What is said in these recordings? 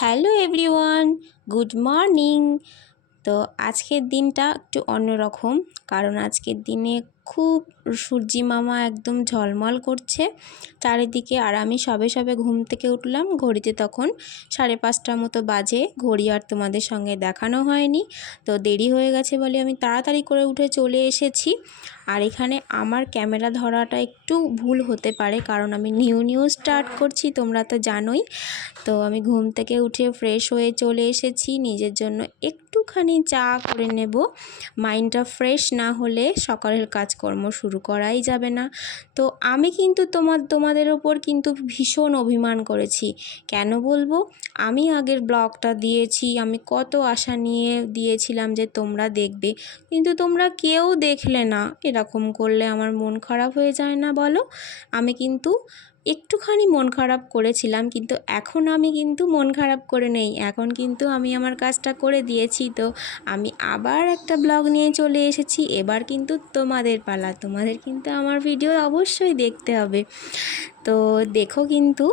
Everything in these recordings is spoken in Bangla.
Hello everyone, good morning. তো আজকের দিনটা একটু অন্যরকম, কারণ আজকের দিনে খুব সূর্যি মামা একদম ঝলমল করছে চারিদিকে। আর আমি সবে সবে ঘুম থেকে উঠলাম, ঘড়িতে তখন 5:30টার মতো বাজে। ঘড়ি আর তোমাদের সঙ্গে দেখানো হয়নি, তো দেরি হয়ে গেছে বলে আমি তাড়াতাড়ি করে উঠে চলে এসেছি। আর এখানে আমার ক্যামেরা ধরাটা একটু ভুল হতে পারে, কারণ আমি নিউ স্টার্ট করছি, তোমরা তো জানোই। তো আমি ঘুম থেকে উঠে ফ্রেশ হয়ে চলে এসেছি, নিজের জন্য একটুখানি চা করে নেব। মাইন্ডটা ফ্রেশ না হলে সকালের কাজকর্ম শুরু করাই যাবে না। তো আমি কিন্তু তোমাদের ওপর কিন্তু ভীষণ অভিমান করেছি। কেন বলবো? আমি আগের ব্লগটা দিয়েছি, আমি কত আশা নিয়ে দিয়েছিলাম যে তোমরা দেখবে, কিন্তু তোমরা কেউ দেখলে না। এরকম করলে আমার মন খারাপ হয়ে যায় না বলো? আমি কিন্তু একটুখানি মন খারাপ করেছিলাম, কিন্তু এখন আমি কিন্তু মন খারাপ করে নেই। এখন কিন্তু আমি আমার কাজটা করে দিয়েছি। তো আমি আবার একটা ব্লগ নিয়ে চলে এসেছি। এবার কিন্তু তোমাদের পালা, তোমাদের কিন্তু আমার ভিডিও অবশ্যই দেখতে হবে। তো দেখো কিন্তু।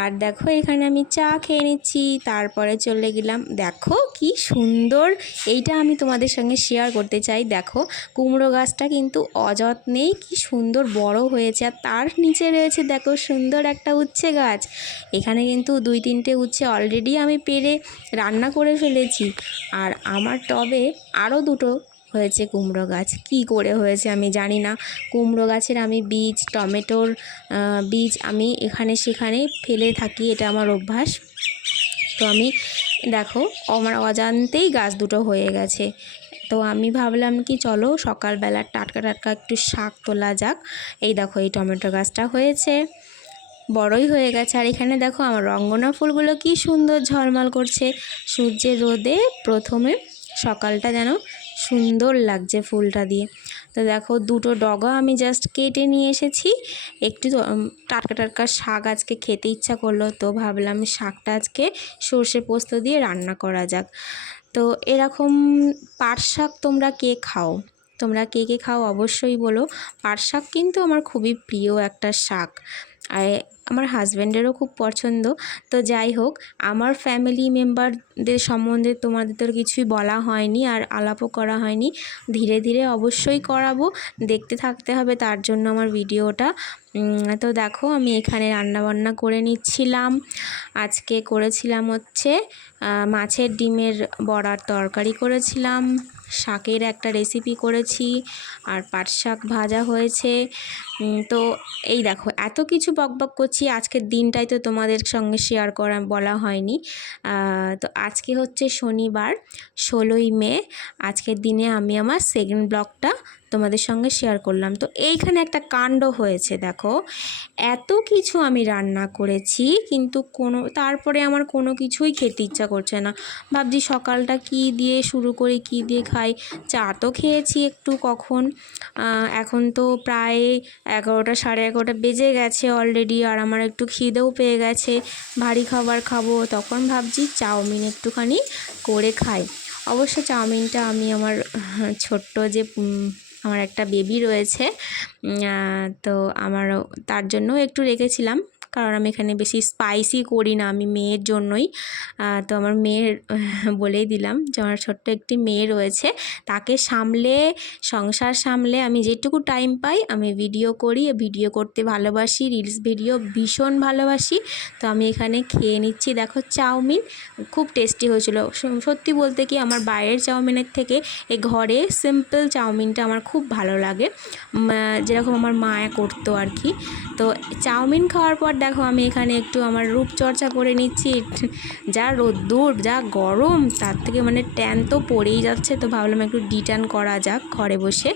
আর দেখো এখানে আমি চা খেয়ে নিচ্ছি, তারপরে চলে গেলাম। দেখো কি সুন্দর, এইটা আমি তোমাদের সঙ্গে শেয়ার করতে চাই। দেখো কুমড়ো গাছটা কিন্তু অযত্নেই কি সুন্দর বড় হয়েছে, আর তার নিচে রয়েছে দেখো সুন্দর একটা উচ্ছে গাছ। এখানে কিন্তু 2-3টে উচ্ছে অলরেডি আমি পেরে রান্না করে ফেলেছি। আর আমার টবে আরও 2টো হয়েছে কুমড়ো গাছ। কি করে হয়েছে আমি জানি না। কুমড়ো গাছের আমি বীজ, টমেটোর বীজ আমি এখানে সেখানে ফেলে থাকি, এটা আমার অভ্যাস। তো আমি দেখো আমার অজান্তেই গাছ 2টো হয়ে গেছে। তো আমি ভাবলাম কি চলো সকালবেলা টাটকা টাটকা একটু শাক তোলা যাক। এই দেখো এই টমেটো গাছটা হয়েছে, বড়ই হয়ে গেছে। আর এখানে দেখো আমার রঙ্গনা ফুলগুলো কি সুন্দর ঝলমল করছে সূর্যের রোদে। প্রথমে সকালটা যেন সুন্দর লাগছে ফুলটা দিয়ে। তো দেখো 2টো ডগা আমি জাস্ট কেটে নিয়ে এসেছি। একটু টাটকা টাটকা শাক আজকে খেতে ইচ্ছা করলো, তো ভাবলাম শাকটা আজকে সর্ষে পোস্ত দিয়ে রান্না করা যাক। তো এরকম পাট শাক তোমরা কে খাও? তোমরা কে কে খাও অবশ্যই বলো। পাট শাক কিন্তু আমার খুবই প্রিয় একটা শাক, আর আমার হাজব্যান্ডেরও খুব পছন্দ। তো যাই হোক, আমার ফ্যামিলি মেম্বারদের সম্বন্ধে তোমাদের তো কিছুই বলা হয়নি, আর আলাপও করা হয়নি। ধীরে ধীরে অবশ্যই করাবো, দেখতে থাকতে হবে তার জন্য আমার ভিডিওটা। তো দেখো আমি এখানে রান্নাবান্না করে নিচ্ছিলাম। আজকে করেছিলাম হচ্ছে মাছের ডিমের বড়ার তরকারি করেছিলাম, শাকের একটা রেসিপি করেছি, আর পাট শাক ভাজা হয়েছে। তো এই দেখো এত কিছু বকবক করছি, আজকের দিনটাই তো তোমাদের সঙ্গে শেয়ার করা বলা হয়নি। তো আজকে হচ্ছে শনিবার, 16ই মে। আজকের দিনে আমি আমার সেকেন্ড ব্লগটা তোমাদের সঙ্গে শেয়ার করলাম। তো এইখানে একটা কাণ্ড হয়েছে দেখো, এত কিছু আমি রান্না করেছি, কিন্তু তারপরে আমার কোনো কিছুই খেতে ইচ্ছা করছে না। ভাবছি সকালটা কি দিয়ে শুরু করি, কি দিয়ে খাই। চা তো খেয়েছি একটু কখন, এখন তো প্রায় 11টা 11:30 বেজে গেছে অলরেডি, আর আমার একটু খিদেও পেয়ে গেছে, ভারী খাবার খাবো। তখন ভাবছি চাউমিন একটুখানি করে খাই। অবশ্য চাউমিনটা আমি আমার ছোট্ট যে আমার একটা বেবি রয়েছে, তো তার জন্য একটু রেখেছিলাম, কারণ আমি এখানে বেশি স্পাইসি করি না, আমি মেয়ের জন্যই। তো আমার মেয়ের বলেই দিলাম যে আমার ছোট্ট একটি মেয়ে রয়েছে, তাকে সামলে, সংসার সামলে আমি যেটুকু টাইম পাই আমি ভিডিও করি। ভিডিও করতে ভালোবাসি, রিলস ভিডিও ভীষণ ভালোবাসি। তো আমি এখানে খেয়ে নিচ্ছি। দেখো চাউমিন খুব টেস্টি হয়েছিল। সত্যি বলতে কি, আমার বাইরের চাউমিনের থেকে এই ঘরে সিম্পল চাউমিনটা আমার খুব ভালো লাগে, যেরকম আমার মা করতো আর কি। তো চাউমিন খাওয়ার পর দেখো আমি এখানে একটু আমার রূপচর্চা করে নিচ্ছি। যা রোদ্দুর, যা গরম, তার থেকে মানে ট্যান তো পড়েই যাচ্ছে। তো ভাবলাম একটু ডিট্যান করা যাক ঘরে বসে।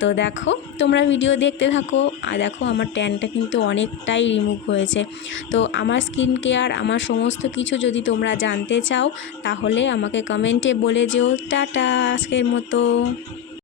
তো দেখো তোমরা ভিডিও দেখতে থাকো। আর দেখো আমার ট্যানটা কিন্তু অনেকটাই রিমুভ হয়েছে। তো আমার স্কিন কেয়ার, আমার সমস্ত কিছু যদি তোমরা জানতে চাও, তাহলে আমাকে কমেন্টে বলে যেও। টাটা আজকের মতো।